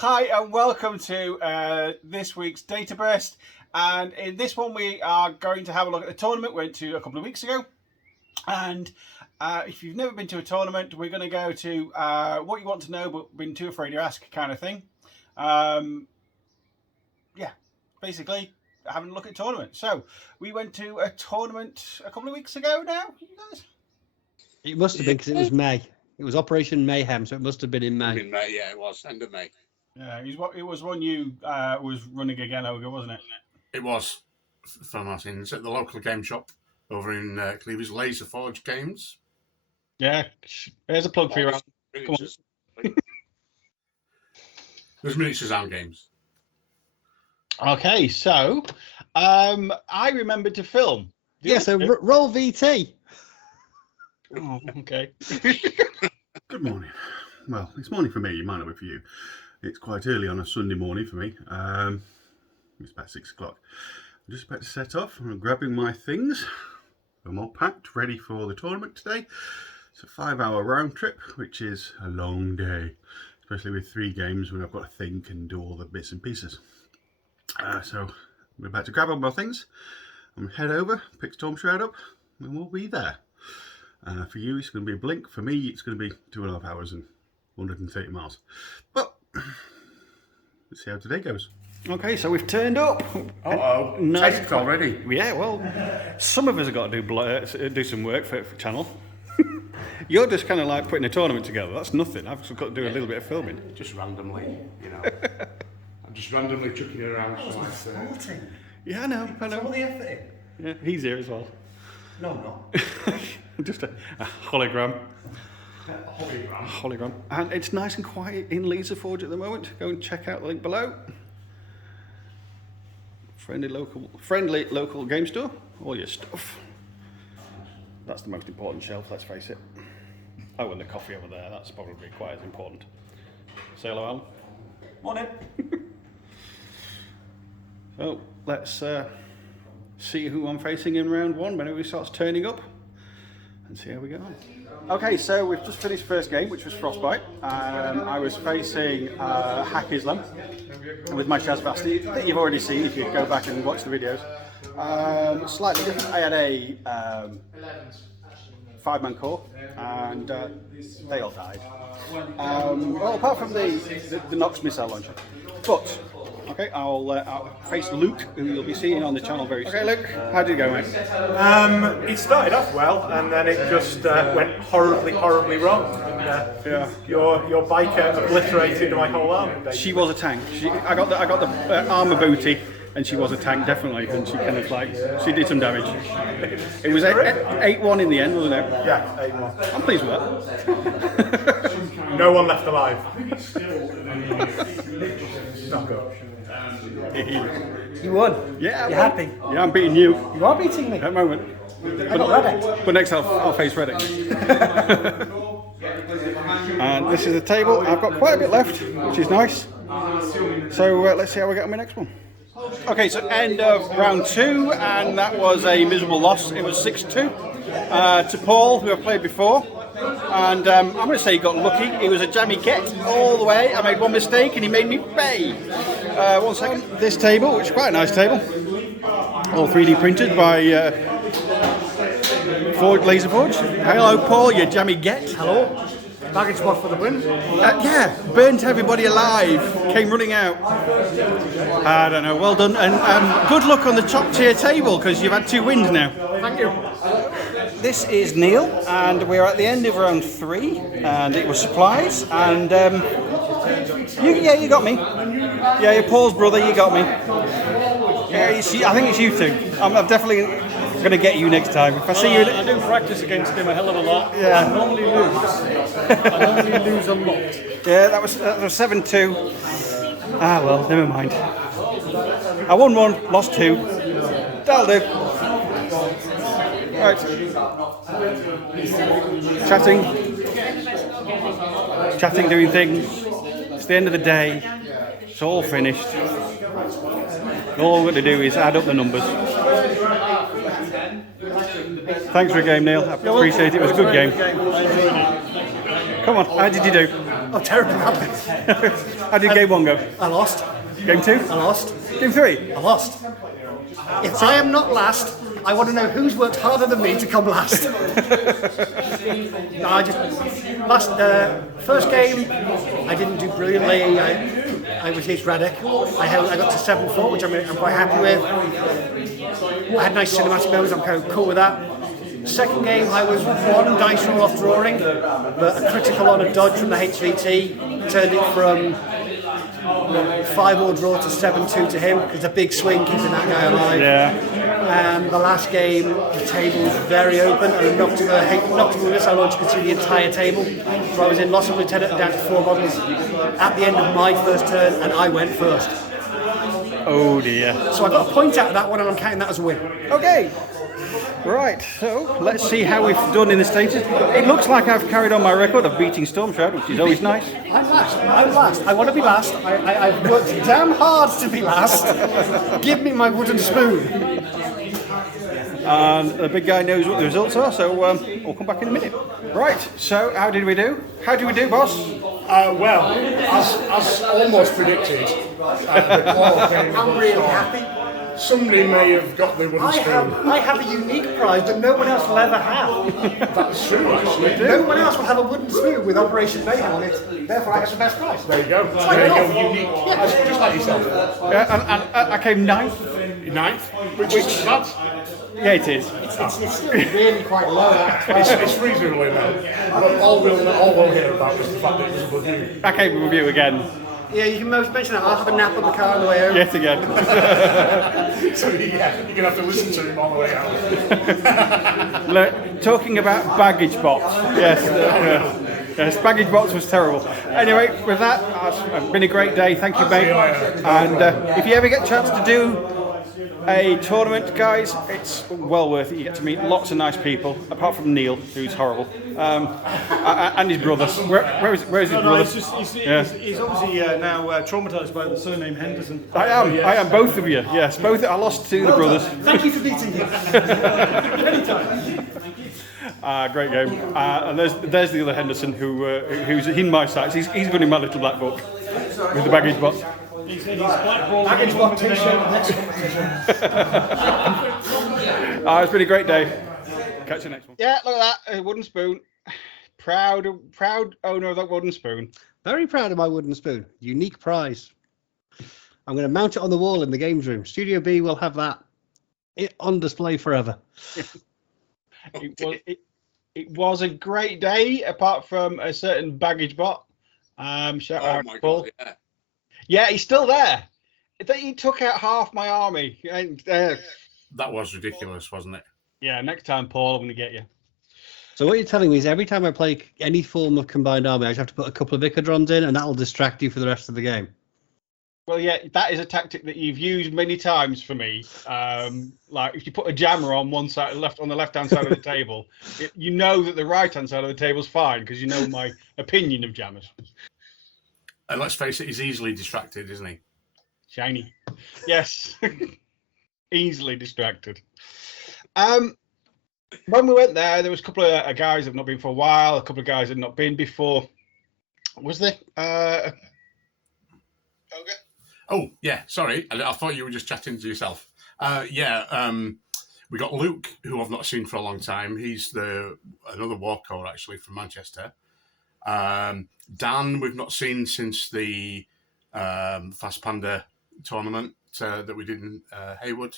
Hi and welcome to this week's Data Burst, and in this one we are going to have a look at the tournament we went to a couple of weeks ago. And if you've never been to a tournament, we're going to go to what you want to know but been too afraid to ask kind of thing. Yeah, basically having a look at tournaments. So we went to a tournament a couple of weeks ago now, you guys? It must have been because it was May. It was Operation Mayhem, so it must have been in May. In May, yeah, it was end of May. Yeah, it was one you was running again, Ogre, wasn't it? It was for Martins at the local game shop over in Cleveland's Laser Forge Games. Yeah, there's a plug for you. Come on. There's miniatures and games. Okay, so I remembered to film. Yeah, so roll VT. Oh, okay. Good morning. Well, it's morning for me. It might not be for you. It's quite early on a Sunday morning for me. It's about 6 o'clock. I'm just about to set off. I'm grabbing my things. I'm all packed, ready for the tournament today. It's a 5-hour round trip, which is a long day, especially with 3 games when I've got to think and do all the bits and pieces. So we're about to grab all my things. I'm going to head over, pick Storm Shroud up, and we'll be there. For you, it's going to be a blink. For me, it's going to be 2.5 hours and 130 miles. But let's see how today goes. Okay, so we've turned up. Uh-oh, Nice. tasted already. Yeah, well, some of us have got to do some work for channel. You're just kind of like putting a tournament together. That's nothing. I've just got to do a little bit of filming. Just randomly, you know. I'm just randomly chucking it around. Yeah, I know. All the effort in. Yeah, he's here as well. No, I'm not. Just a hologram. Hologram. Hologram. And it's nice and quiet in Laser Forge at the moment. Go and check out the link below. Friendly local game store. All your stuff. That's the most important shelf, let's face it. Oh, and the coffee over there, that's probably quite as important. Say hello, Alan. Morning. So, let's see who I'm facing in round 1 when everybody starts turning up and see how we go on. Okay, so we've just finished first game, which was Frostbite. I was facing Hack Islam with my Shazvasti that you've already seen if you go back and watch the videos. Slightly different. I had a 5-man core and they all died. Well, apart from the Nox missile launcher. But okay, I'll face Luke, who you'll be seeing on the channel very soon. Okay, Luke, how did it go, mate? It started off well, and then it just went horribly wrong. And, your biker obliterated my whole army. Basically. She was a tank. I got the armor booty, and she was a tank definitely. And she kind of she did some damage. It was 8-1 in the end, wasn't it? Yeah, 8-1. I'm pleased with that. No one left alive. Not good. You won. Yeah, You're happy. Yeah, I'm beating you You are beating me. at the moment. I got Reddit. But next I'll face Reddit. And this is the table. I've got quite a bit left, which is nice. So let's see how we get on my next one. Okay, so end of round 2, and that was a miserable loss. It was 6-2 to Paul, who I've played before. And I'm going to say he got lucky. It was a jammy get all the way. I made one mistake and he made me pay. 1 second. This table, which is quite a nice table, all 3D printed by Laser Forge. Hello, Paul, you jammy get. Hello. Baggage squad for the win. Yeah, burnt everybody alive. Came running out. I don't know. Well done, and good luck on the top tier table because you've had 2 wins now. Thank you. This is Neil, and we're at the end of round 3, and it was supplies, and you got me. Yeah, you're Paul's brother, you got me. Yeah, I think it's you 2. I'm definitely going to get you next time. If I see you, I do practice against him a hell of a lot. Yeah. I normally lose a lot. yeah, that was 7-2. Ah well, never mind. I won 1, lost 2. That'll do. Right. Chatting, doing things. It's the end of the day. It's all finished. All we're going to do is add up the numbers. Thanks for a game, Neil. I appreciate it. It was a good game. Come on, how did you do? I'm terribly happy. How did game 1 go? I lost. Game 2? I lost. Game 3? I lost. If I am not last, I want to know who's worked harder than me to come last. No, I just first game I didn't do brilliantly. I was against Radek. I got to 7-4, which I'm quite happy with. I had nice cinematic moments. I'm kind of cool with that. Second game, I was 1 dice roll off drawing, but a critical on a dodge from the HVT turned it from 5-all draw to 7-2 to him, because a big swing keeping that guy alive. Yeah. And the last game, the table was very open, and I knocked him with this. I launched, you could see the entire table. So I was in loss of lieutenant and down to 4 models at the end of my first turn, and I went first. Oh dear. So I got a point out of that one, and I'm counting that as a win. Okay. Right, so let's see how we've done in the stages. It looks like I've carried on my record of beating Storm Shroud, which is always nice. I'm last. I'm last. I want to be last. I've worked damn hard to be last. Give me my wooden spoon. And the big guy knows what the results are, so we'll come back in a minute. Right, so how did we do? How did we do, boss? Well, as almost predicted, I'm really happy. somebody may have got the wooden spoon. I have a unique prize that no one else will ever have. That's true, actually. No one else will have a wooden spoon with Operation Mayhem on it. Therefore, I have the best prize. There you go. There you go. Unique. Just like yourself. And I came 9th. Ninth, which is bad. Yeah, it is. It's still really quite low. It's reasonably low. But all we'll hear about is the fact that it was a review. I came with you again. Yeah, you can most mention that. I'll have a nap on the car on the way home. Yet again. So yeah, you're gonna have to listen to him on the way out. Look, talking about baggage bots. Yes. Yes, baggage bots was terrible. Anyway, with that, it's been a great day. Thank you, mate. And if you ever get a chance to do a tournament, guys, it's well worth it. You get to meet lots of nice people, apart from Neil, who's horrible, and his brother. Where's his brother? He's obviously now traumatised by the surname Henderson. I am both of you. Yes, both. I lost to the brothers. Thank you for beating me. Great game. And there's the other Henderson who's in my sights. He's good in my little black book with the baggage bot. He's blackballed. Baggage bot t-shirt next competition. It's been a great day. Catch you next one. Yeah, look at that. A wooden spoon. Proud owner of that wooden spoon. Very proud of my wooden spoon. Unique prize. I'm going to mount it on the wall in the games room. Studio B will have that on display forever. It was a great day, apart from a certain baggage bot. Shout out my Paul. God, yeah. Yeah, he's still there. He took out half my army. And, That was ridiculous, wasn't it? yeah, next time, Paul, I'm going to get you. So what you're telling me is every time I play any form of combined army, I just have to put a couple of Icodrons in, and that'll distract you for the rest of the game. Well, yeah, that is a tactic that you've used many times for me. Like if you put a jammer on one side, on the left-hand side of the table, you know that the right-hand side of the table's fine because you know my opinion of jammers. And let's face it, he's easily distracted, isn't he? Shiny. Yes. Easily distracted. When we went there was a couple of guys that have not been for a while, a couple of guys that had not been before. Was there? Okay. Oh, yeah, sorry. I thought you were just chatting to yourself. We got Luke, who I've not seen for a long time. He's another Warcore, actually, from Manchester. Dan, we've not seen since the Fast Panda tournament that we did in Haywood.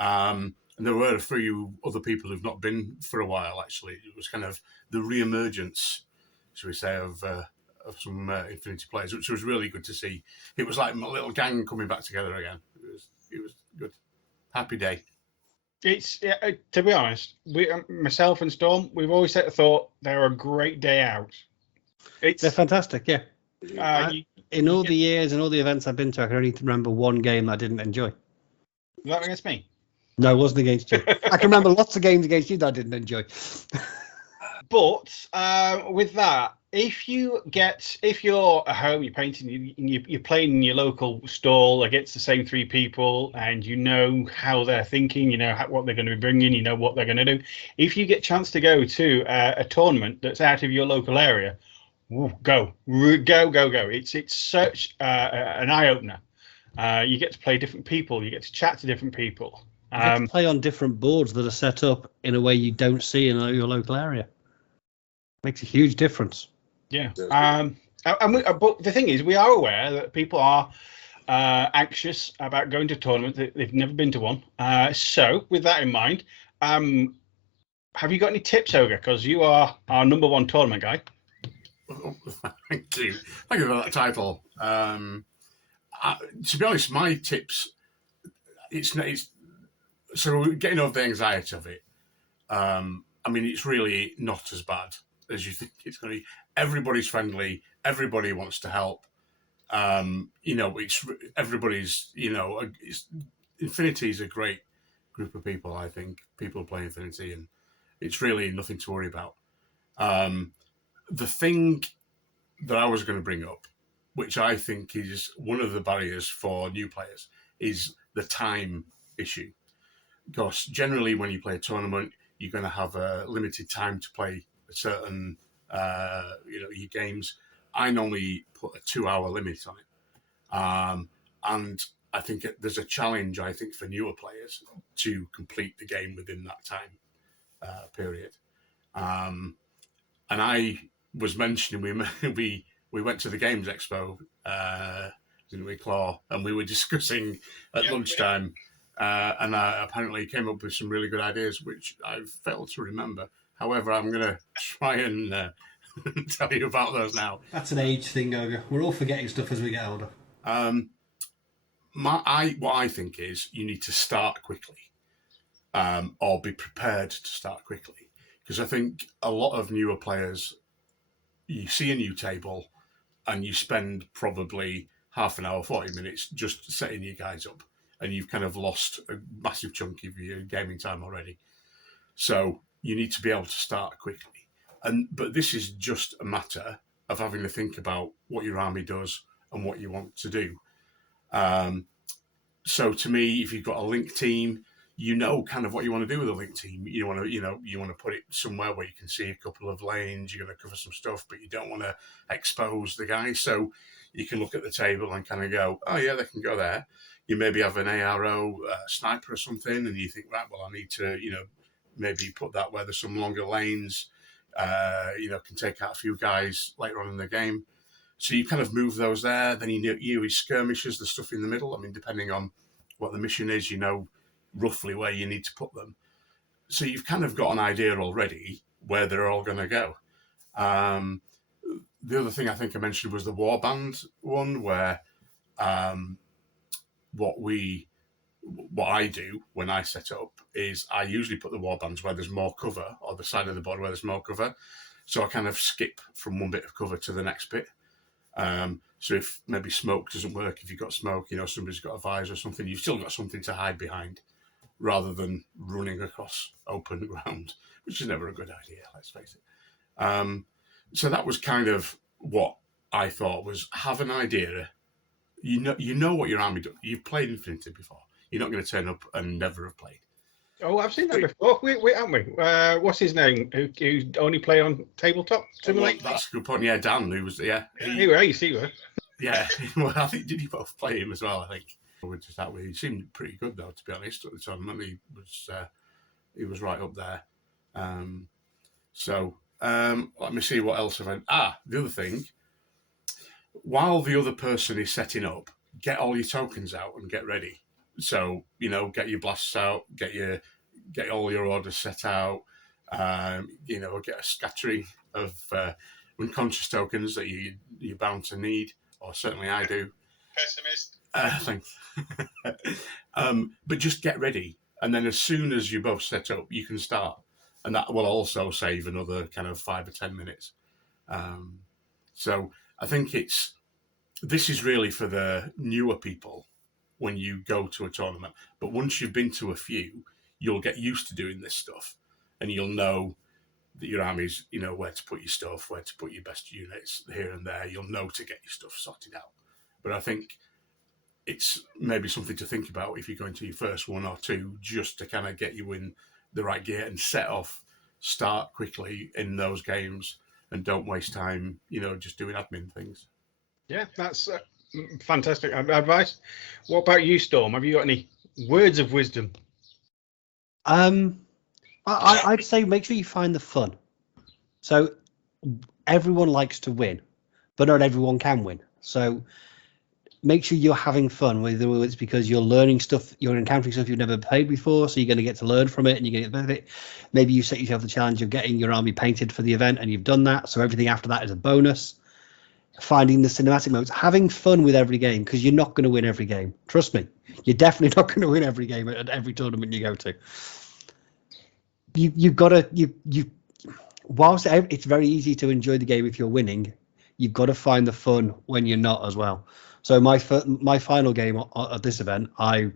And there were a few other people who've not been for a while, actually. It was kind of the re-emergence, shall we say, of some Infinity players, which was really good to see. It was like my little gang coming back together again. It was good. Happy day. It's to be honest, myself and Storm, we've always said the thought they're a great day out. They're fantastic, yeah. In all the the years and all the events I've been to, I can only remember one game I didn't enjoy. Was that against me? No, it wasn't against you. I can remember lots of games against you that I didn't enjoy. But with that, if you're at home, you're painting, you're playing in your local stall against the same 3 people, and you know how they're thinking, you know what they're going to be bringing, you know what they're going to do. If you get a chance to go to a tournament that's out of your local area, Go. It's such an eye opener. You get to play different people. You get to chat to different people. You get to play on different boards that are set up in a way you don't see in your local area. Makes a huge difference. Yeah. But the thing is, we are aware that people are anxious about going to tournaments. They've never been to one. So, with that in mind, have you got any tips, Ogre? Because you are our #1 tournament guy. Thank you. Thank you for that title. To be honest, my tips, it's so getting over the anxiety of it. I mean, it's really not as bad as you think it's going to be. Everybody's friendly. Everybody wants to help. It's everybody's. Infinity is a great group of people. I think people play Infinity, and it's really nothing to worry about. The thing that I was going to bring up, which I think is one of the barriers for new players, is the time issue. Because generally, when you play a tournament, you're going to have a limited time to play a certain, your games. I normally put a 2-hour limit on it, and I think there's a challenge. I think for newer players to complete the game within that time period. And I was mentioning we went to the Games Expo, didn't we, Claw? And we were discussing at lunchtime, and I apparently came up with some really good ideas, which I failed to remember. However, I'm going to try and tell you about those now. That's an age thing, Ogre. We're all forgetting stuff as we get older. What I think is you need to start quickly, or be prepared to start quickly. Because I think a lot of newer players, you see a new table and you spend probably half an hour, 40 minutes just setting you guys up, and you've kind of lost a massive chunk of your gaming time already. So you need to be able to start quickly. But this is just a matter of having to think about what your army does and what you want to do. So to me, if you've got a link team, you know kind of what you want to do with a link team. You want to put it somewhere where you can see a couple of lanes. You're going to cover some stuff, but you don't want to expose the guys. So you can look at the table and kind of go, oh yeah, they can go there. You maybe have an ARO sniper or something, and you think, right, well, I need to, maybe put that where there's some longer lanes. Can take out a few guys later on in the game. So you kind of move those there. Then you use skirmishes, the stuff in the middle. I mean, depending on what the mission is, roughly where you need to put them. So you've kind of got an idea already where they're all going to go. The other thing I think I mentioned was the warband one, where what I do when I set up is I usually put the warbands where there's more cover, or the side of the board where there's more cover. So I kind of skip from one bit of cover to the next bit. So if maybe smoke doesn't work, if you've got smoke, somebody's got a visor or something, you've still got something to hide behind, rather than running across open ground, which is never a good idea, let's face it. So that was kind of what I thought was, have an idea. You know what your army does. You've played Infinity before. You're not going to turn up and never have played. Oh, I've seen that before. Wait, haven't we? What's his name? Who only play on tabletop simulator? That's a good point. Yeah, Dan, who was, yeah. You see her. Yeah, well, I think, did you both play him as well, I think? He seemed pretty good, though, to be honest, at the tournament. He was right up there. Let me see what else have I... the other thing, while the other person is setting up, get all your tokens out and get ready. So, get your blasts out, get all your orders set out, get a scattering of unconscious tokens that you're bound to need, or certainly I do. Pessimist. Thanks. But just get ready. And then as soon as you're both set up, you can start. And that will also save another kind of 5 or 10 minutes. So I think this is really for the newer people when you go to a tournament. But once you've been to a few, you'll get used to doing this stuff, and you'll know that your army's, where to put your stuff, where to put your best units here and there. You'll know to get your stuff sorted out. But I think it's maybe something to think about if you're going to your first one or two, just to kind of get you in the right gear and start quickly in those games, and don't waste time, just doing admin things. Yeah, that's fantastic advice. What about you, Storm? Have you got any words of wisdom? I'd say make sure you find the fun. So everyone likes to win, but not everyone can win. So make sure you're having fun, whether it's because you're learning stuff, you're encountering stuff you've never played before, so you're going to get to learn from it and you're going to get the benefit. Maybe you set yourself the challenge of getting your army painted for the event and you've done that, so everything after that is a bonus. Finding the cinematic moments, having fun with every game, because you're not going to win every game. Trust me, you're definitely not going to win every game at every tournament you go to. You've got to whilst it's very easy to enjoy the game if you're winning, you've got to find the fun when you're not as well. So my final game at this event, I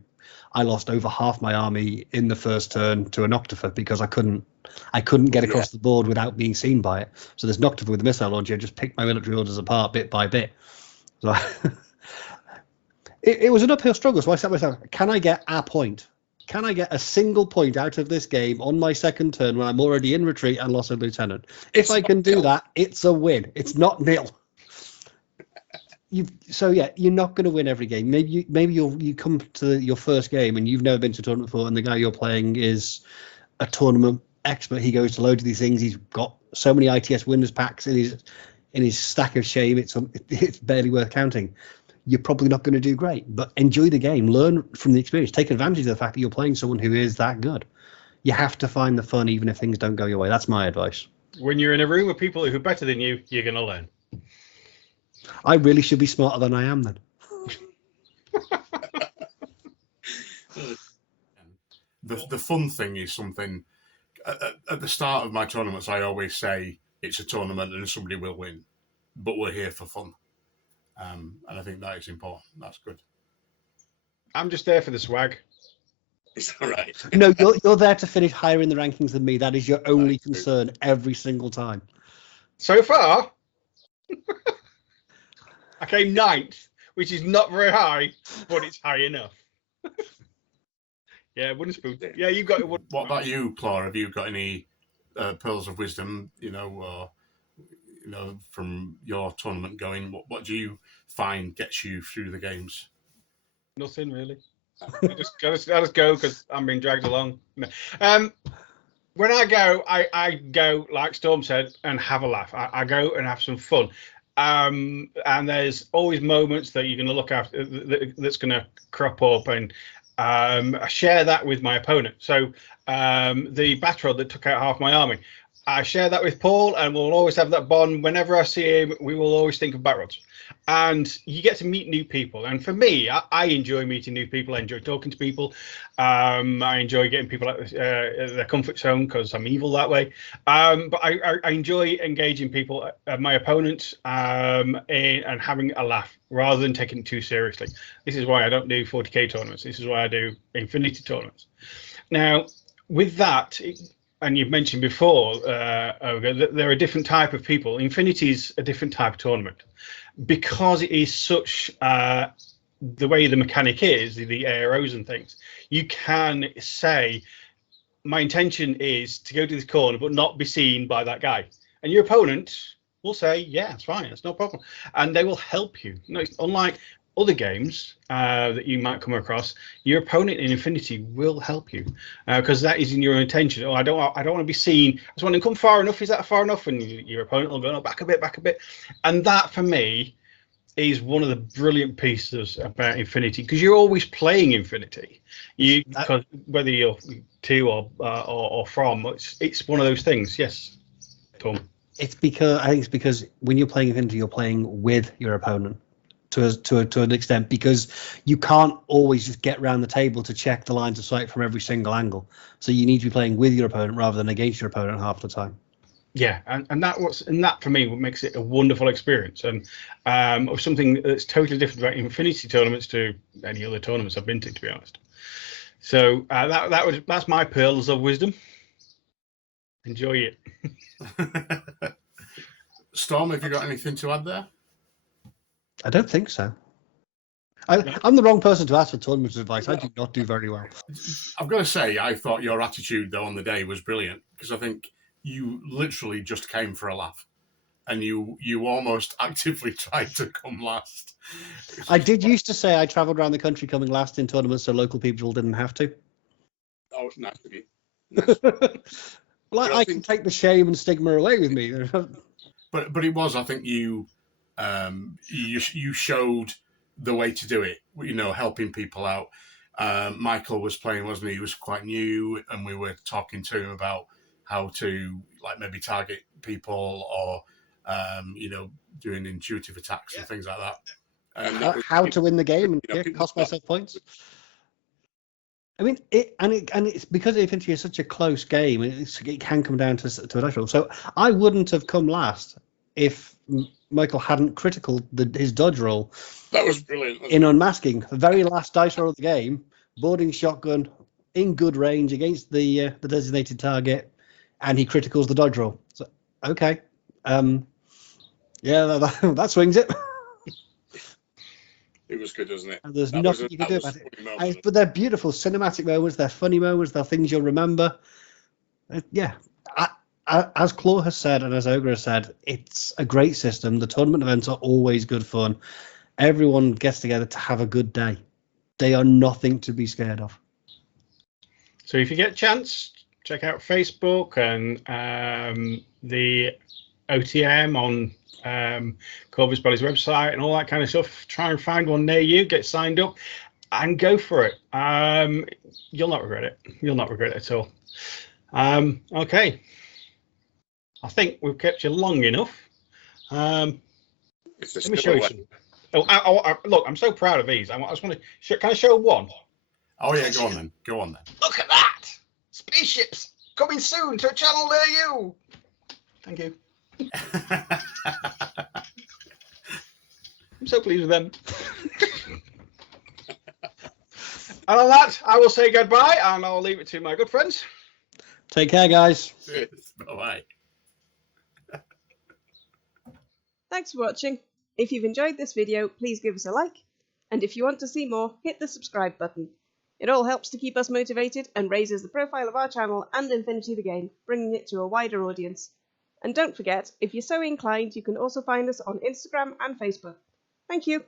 lost over half my army in the first turn to a Noctifer because I couldn't get across the board without being seen by it. So this Noctifer with the missile launcher just picked my military orders apart bit by bit. So it was an uphill struggle. So I said to myself, can I get a point? Can I get a single point out of this game on my second turn when I'm already in retreat and lost a lieutenant? If I can do that, it's a win. It's not nil. You're not going to win every game. Maybe you come to your first game and you've never been to a tournament before, and the guy you're playing is a tournament expert. He goes to loads of these things. He's got so many ITS winners packs in his stack of shame. It's barely worth counting. You're probably not going to do great, but enjoy the game, learn from the experience, take advantage of the fact that you're playing someone who is that good. You have to find the fun even if things don't go your way. That's my advice. When you're in a room with people who are better than you, you're going to learn. I really should be smarter than I am then. The fun thing is something, at the start of my tournaments, I always say it's a tournament and somebody will win, but we're here for fun. And I think that is important. That's good. I'm just there for the swag. It's all right. No, you're there to finish higher in the rankings than me. That is your only concern every single time. So far, I came 9th, which is not very high, but it's high enough. Yeah, wooden spoon. Yeah, you've got it. What about you, Claude? Have you got any pearls of wisdom, from your tournament going? What do you find gets you through the games? Nothing really. I just go because I'm being dragged along. When I go like Storm said and have a laugh. I go and have some fun. And there's always moments that you're going to look after that's going to crop up, and I share that with my opponent. So the Batrod that took out half my army, I share that with Paul, and we'll always have that bond. Whenever I see him, we will always think of Batrods. And you get to meet new people. And for me, I enjoy meeting new people. I enjoy talking to people. I enjoy getting people out of their comfort zone because I'm evil that way. But I enjoy engaging people, my opponents, and having a laugh rather than taking it too seriously. This is why I don't do 40k tournaments. This is why I do Infinity tournaments. Now, with that, and you've mentioned before, Ogre, that there are a different type of people. Infinity's a different type of tournament. Because it is such the way the mechanic is, the AROs and things, you can say, my intention is to go to this corner but not be seen by that guy. And your opponent will say, yeah, it's fine, it's no problem. And they will help you. Unlike other games that you might come across, your opponent in Infinity will help you because that is in your intention. Oh, I don't want to be seen. I just want to come far enough. Is that far enough? And your opponent will go, no, back a bit. And that for me is one of the brilliant pieces about Infinity, because you're always playing Infinity. Because whether you're to or from, it's one of those things. Yes, Tom. I think it's because when you're playing Infinity, you're playing with your opponent. To an extent, because you can't always just get around the table to check the lines of sight from every single angle. So you need to be playing with your opponent rather than against your opponent half the time. Yeah, and that for me what makes it a wonderful experience, and something that's totally different about Infinity tournaments to any other tournaments I've been to be honest. So that's my pearls of wisdom. Enjoy it. Storm, have you got anything to add there? I don't think so. I'm the wrong person to ask for tournament advice. I do not do very well. I've got to say, I thought your attitude, though, on the day was brilliant, because I think you literally just came for a laugh. and you almost actively tried to come last. I did used to say I travelled around the country coming last in tournaments so local people didn't have to. Oh, nice of you. Nice. Well, But I can take the shame and stigma away with me. But it was, I think you showed the way to do it. You know, helping people out. Michael was playing, wasn't he? He was quite new, and we were talking to him about how to like maybe target people or you know, doing intuitive attacks and things like that. How to win the game and people cost myself points. I mean, it's because Infinity is such a close game. It can come down to a dice roll. So I wouldn't have come last if Michael hadn't critical his dodge roll. That was brilliant. In unmasking, the very last dice roll of the game, boarding shotgun in good range against the designated target, and he criticals the dodge roll. So okay, yeah, that swings it. It was good, wasn't it? And there's That nothing was you can do that was about a it. funny moment. But they're beautiful cinematic moments. They're funny moments. They're things you'll remember. Yeah. As Claw has said and as Ogre has said, it's a great system. The tournament events are always good fun. Everyone gets together to have a good day. They are nothing to be scared of. So if you get a chance, check out Facebook and the OTM on Corvus Belly's website and all that kind of stuff. Try and find one near you, get signed up, and go for it. You'll not regret it. You'll not regret it at all. Okay. I think we've kept you long enough. Let me show you some. Oh, look, I'm so proud of these. I just want to. Can I show one? Oh yeah, go on then. Go on then. Look at that! Spaceships coming soon to a channel near you. Thank you. I'm so pleased with them. And on that, I will say goodbye, and I'll leave it to my good friends. Take care, guys. Bye-bye. Thanks for watching. If you've enjoyed this video, please give us a like. And if you want to see more, hit the subscribe button. It all helps to keep us motivated and raises the profile of our channel and Infinity the game, bringing it to a wider audience. And don't forget, if you're so inclined, you can also find us on Instagram and Facebook. Thank you.